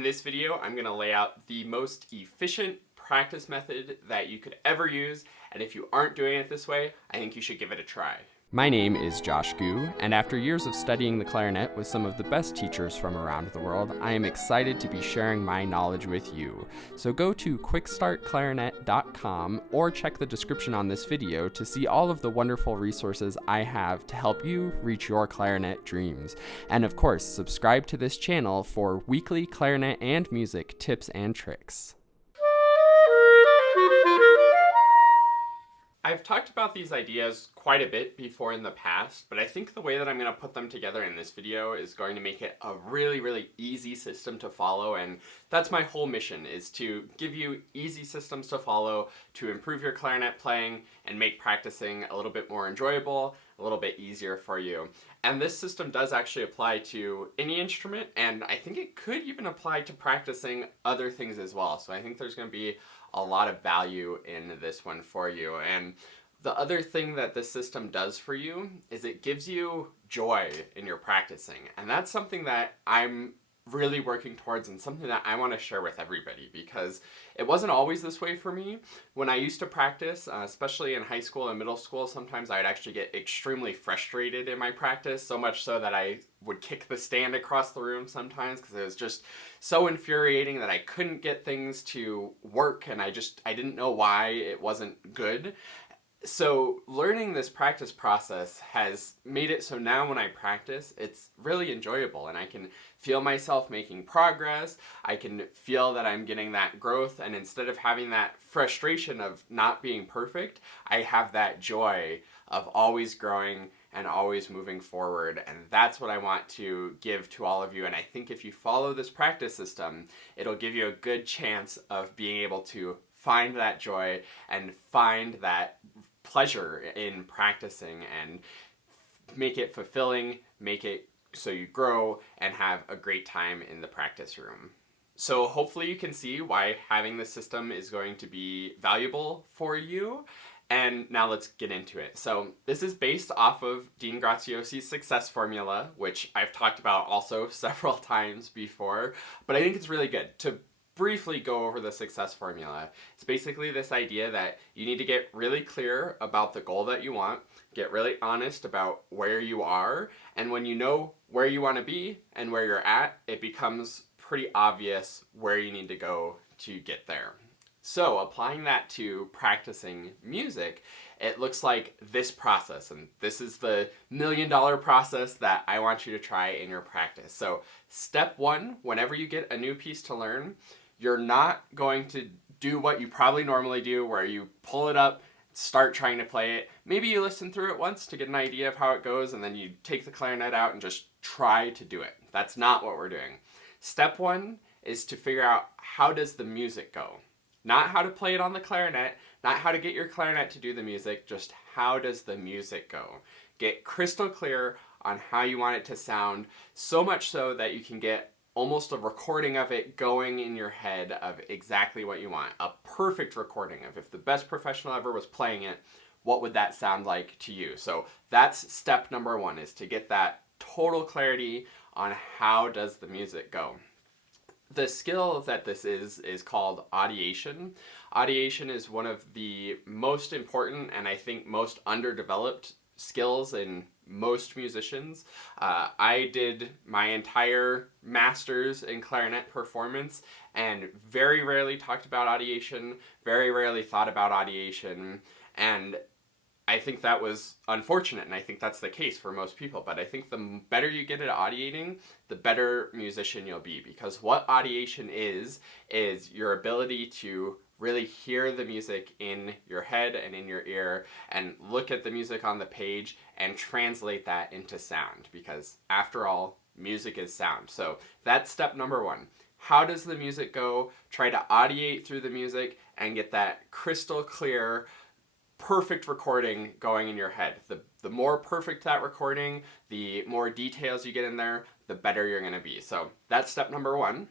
In this video, I'm going to lay out the most efficient practice method that you could ever use, and if you aren't doing it this way, I think you should give it a try. My name is Josh Gu, and after years of studying the clarinet with some of the best teachers from around the world, I am excited to be sharing my knowledge with you. So go to QuickStartClarinet.com or check the description on this video to see all of the wonderful resources I have to help you reach your clarinet dreams. And of course, subscribe to this channel for weekly clarinet and music tips and tricks. I've talked about these ideas quite a bit before in the past, but I think the way that I'm going to put them together in this video is going to make it a really easy system to follow, and that's my whole mission, is to give you easy systems to follow to improve your clarinet playing and make practicing a little bit more enjoyable, a little bit easier for you. And this system does actually apply to any instrument, and I think it could even apply to practicing other things as well. So I think there's going to be a lot of value in this one for you. And the other thing that this system does for you is it gives you joy in your practicing. And that's something that I'm really working towards and something that I want to share with everybody, because it wasn't always this way for me. When I used to practice, especially in high school and middle school, sometimes I'd actually get extremely frustrated in my practice, so much so that I would kick the stand across the room sometimes because it was just so infuriating that I couldn't get things to work, and I didn't know why it wasn't good. So learning this practice process has made it so now when I practice, it's really enjoyable and I can feel myself making progress. I can feel that I'm getting that growth, and instead of having that frustration of not being perfect, I have that joy of always growing and always moving forward. And that's what I want to give to all of you. And I think if you follow this practice system, it'll give you a good chance of being able to find that joy and find that pleasure in practicing and make it fulfilling, make it so you grow and have a great time in the practice room. So hopefully you can see why having this system is going to be valuable for you. And now let's get into it. So this is based off of Dean Graziosi's success formula, which I've talked about also several times before, but I think it's really good to briefly go over the success formula. It's basically this idea that you need to get really clear about the goal that you want, get really honest about where you are, and when you know where you want to be and where you're at, it becomes pretty obvious where you need to go to get there. So applying that to practicing music, it looks like this process, and this is the million-dollar process that I want you to try in your practice. So step one, whenever you get a new piece to learn, you're not going to do what you probably normally do, where you pull it up, start trying to play it. Maybe you listen through it once to get an idea of how it goes, and then you take the clarinet out and just try to do it. That's not what we're doing. Step one is to figure out, how does the music go? Not how to play it on the clarinet, not how to get your clarinet to do the music, just how does the music go? Get crystal clear on how you want it to sound, so much so that you can get almost a recording of it going in your head of exactly what you want. A perfect recording of, if the best professional ever was playing it, what would that sound like to you? So that's step number one, is to get that total clarity on how does the music go. The skill that this is called audition. Audition is one of the most important and I think most underdeveloped skills in most musicians. I did my entire master's in clarinet performance and very rarely talked about audition, very rarely thought about audition, and I think that was unfortunate, and I think that's the case for most people. But I think the better you get at audiating, the better musician you'll be, because what audition is your ability to really hear the music in your head and in your ear and look at the music on the page and translate that into sound, because after all, music is sound. So that's step number one. How does the music go? Try to audiate through the music and get that crystal clear, perfect recording going in your head. The more perfect that recording, the more details you get in there, the better you're going to be. So that's step number one.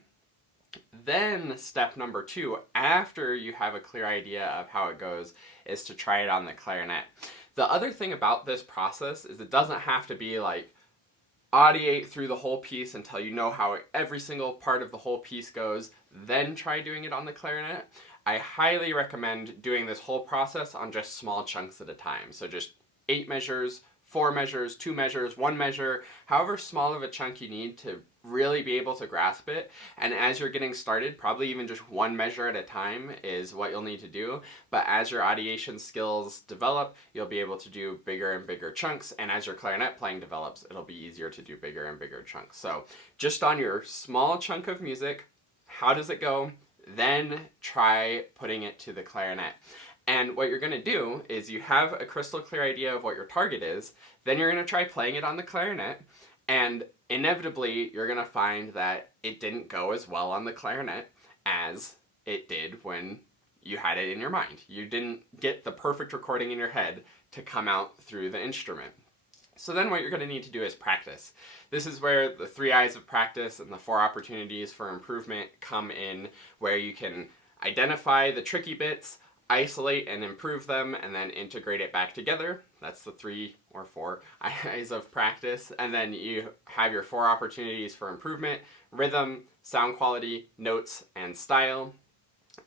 Then step number two, after you have a clear idea of how it goes, is to try it on the clarinet. The other thing about this process is it doesn't have to be like audiate through the whole piece until you know how every single part of the whole piece goes, then try doing it on the clarinet. I highly recommend doing this whole process on just small chunks at a time. So just 8 measures, 4 measures, 2 measures, 1 measure, however small of a chunk you need to really be able to grasp it. And as you're getting started, probably even just 1 measure at a time is what you'll need to do. But as your audiation skills develop, you'll be able to do bigger and bigger chunks. And as your clarinet playing develops, it'll be easier to do bigger and bigger chunks. So just on your small chunk of music, how does it go? Then try putting it to the clarinet. And what you're going to do is you have a crystal clear idea of what your target is, then you're going to try playing it on the clarinet, and inevitably you're going to find that it didn't go as well on the clarinet as it did when you had it in your mind. You didn't get the perfect recording in your head to come out through the instrument. So then what you're going to need to do is practice. This is where the 3 I's of practice and the 4 opportunities for improvement come in, where you can identify the tricky bits, isolate and improve them, and then integrate it back together. That's the 3 or 4 I's of practice. And then you have your 4 opportunities for improvement: rhythm, sound quality, notes, and style.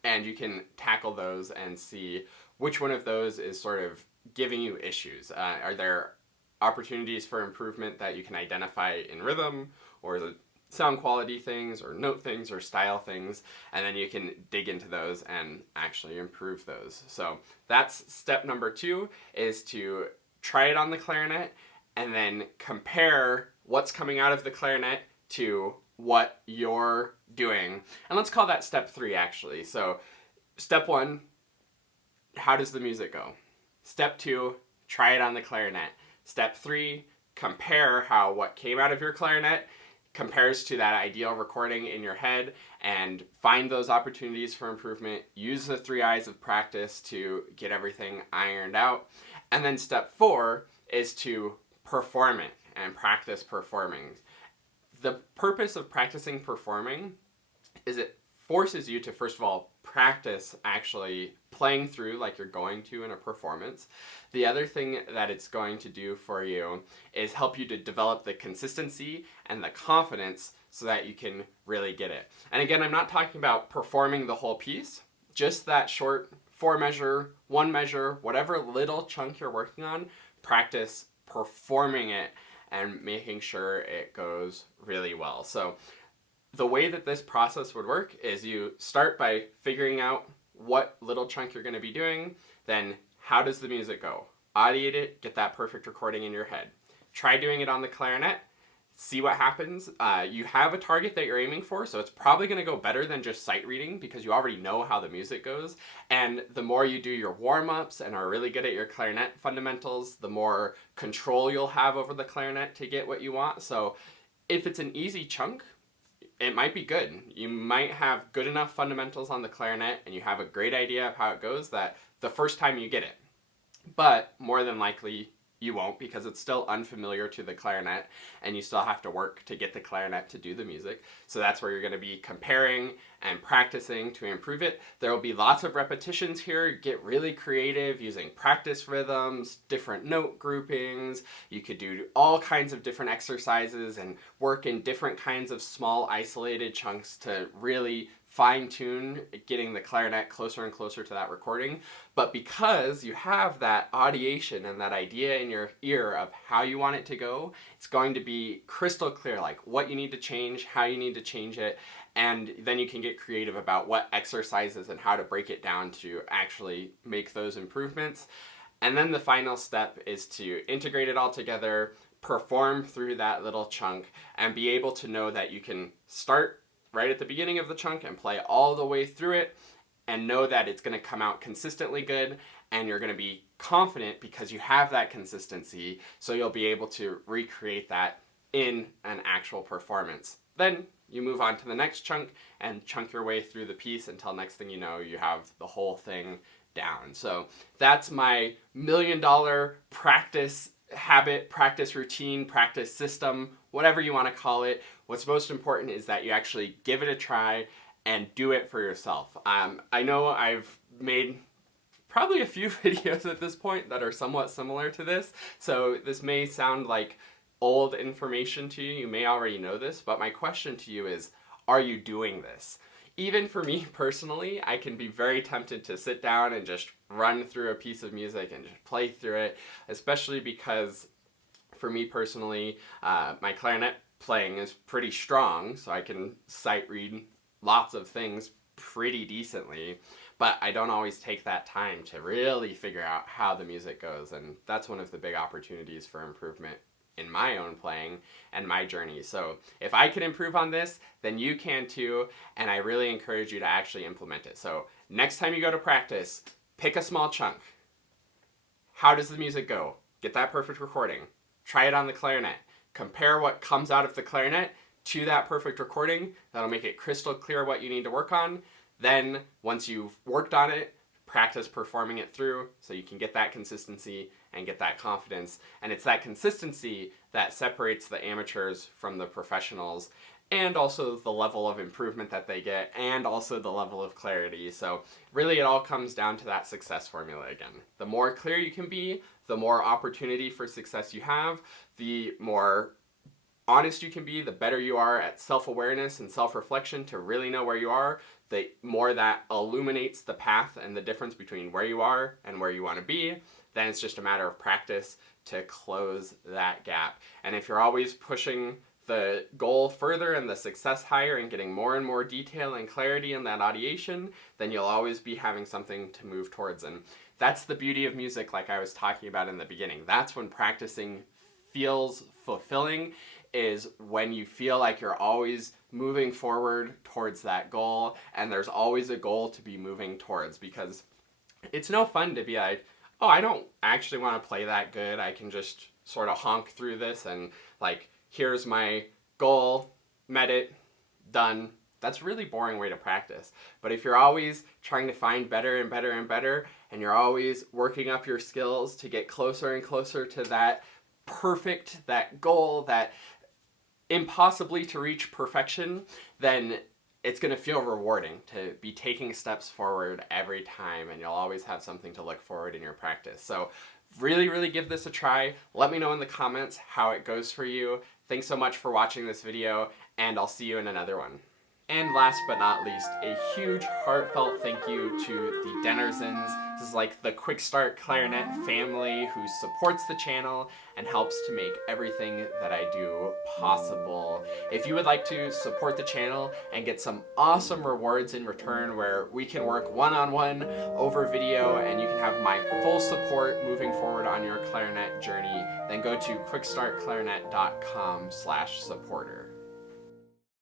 And you can tackle those and see which one of those is sort of giving you issues. Are there opportunities for improvement that you can identify in rhythm, or the sound quality things, or note things, or style things, and then you can dig into those and actually improve those. So that's step number 2, is to try it on the clarinet and then compare what's coming out of the clarinet to what you're doing. And let's call that step 3 actually. So step 1, how does the music go? Step 2, try it on the clarinet. Step 3, compare how what came out of your clarinet compares to that ideal recording in your head, and find those opportunities for improvement. Use the 3 I's of practice to get everything ironed out. And then step 4 is to perform it and practice performing. The purpose of practicing performing is it forces you to, first of all, practice actually playing through like you're going to in a performance. The other thing that it's going to do for you is help you to develop the consistency and the confidence so that you can really get it. And again, I'm not talking about performing the whole piece, just that short 4 measure, 1 measure, whatever little chunk you're working on, practice performing it and making sure it goes really well. So the way that this process would work is you start by figuring out what little chunk you're going to be doing, then how does the music go? Audiate it, get that perfect recording in your head. Try doing it on the clarinet, see what happens. You have a target that you're aiming for, so it's probably going to go better than just sight reading because you already know how the music goes. And the more you do your warm-ups and are really good at your clarinet fundamentals, the more control you'll have over the clarinet to get what you want. So if it's an easy chunk, it might be good. You might have good enough fundamentals on the clarinet and you have a great idea of how it goes that the first time you get it. But more than likely you won't, because it's still unfamiliar to the clarinet and you still have to work to get the clarinet to do the music. So that's where you're going to be comparing and practicing to improve it. There will be lots of repetitions here. Get really creative using practice rhythms, different note groupings. You could do all kinds of different exercises and work in different kinds of small isolated chunks to really fine-tune getting the clarinet closer and closer to that recording. But because you have that audiation and that idea in your ear of how you want it to go, it's going to be crystal clear, like what you need to change, how you need to change it, and then you can get creative about what exercises and how to break it down to actually make those improvements. And then the final step is to integrate it all together, perform through that little chunk, and be able to know that you can start right at the beginning of the chunk and play all the way through it, and know that it's going to come out consistently good, and you're going to be confident because you have that consistency, so you'll be able to recreate that in an actual performance. Then you move on to the next chunk and chunk your way through the piece until next thing you know you have the whole thing down. So that's my $1 million practice habit, practice routine, practice system, whatever you want to call it. What's most important is that you actually give it a try and do it for yourself. I know I've made probably a few videos at this point that are somewhat similar to this, so this may sound like old information to you. You may already know this, but my question to you is, are you doing this? Even for me personally, I can be very tempted to sit down and just run through a piece of music and just play through it, especially because for me personally, my clarinet playing is pretty strong, so I can sight read lots of things pretty decently, but I don't always take that time to really figure out how the music goes, and that's one of the big opportunities for improvement in my own playing and my journey. So if I can improve on this, then you can too, and I really encourage you to actually implement it. So next time you go to practice, pick a small chunk. How does the music go? Get that perfect recording. Try it on the clarinet. Compare what comes out of the clarinet to that perfect recording. That'll make it crystal clear what you need to work on. Then, once you've worked on it, practice performing it through so you can get that consistency and get that confidence. And it's that consistency that separates the amateurs from the professionals, and also the level of improvement that they get, and also the level of clarity. So really it all comes down to that success formula again. The more clear you can be, the more opportunity for success you have, the more honest you can be, the better you are at self-awareness and self-reflection to really know where you are, the more that illuminates the path and the difference between where you are and where you want to be. Then it's just a matter of practice to close that gap. And if you're always pushing the goal further and the success higher and getting more and more detail and clarity in that audition, then you'll always be having something to move towards. And that's the beauty of music, like I was talking about in the beginning. That's when practicing feels fulfilling, is when you feel like you're always moving forward towards that goal, and there's always a goal to be moving towards, because it's no fun to be like, oh, I don't actually want to play that good. I can just sort of honk through this and like, here's my goal, met it, done. That's a really boring way to practice. But if you're always trying to find better and better and better, and you're always working up your skills to get closer and closer to that perfect, that goal, that impossibly to reach perfection, then it's going to feel rewarding to be taking steps forward every time, and you'll always have something to look forward in your practice. So really, really give this a try. Let me know in the comments how it goes for you. Thanks so much for watching this video, and I'll see you in another one. And last but not least, a huge heartfelt thank you to the Dennersons. This is like the QuickStart Clarinet family who supports the channel and helps to make everything that I do possible. If you would like to support the channel and get some awesome rewards in return where we can work one-on-one over video and you can have my full support moving forward on your clarinet journey, then go to quickstartclarinet.com/supporter.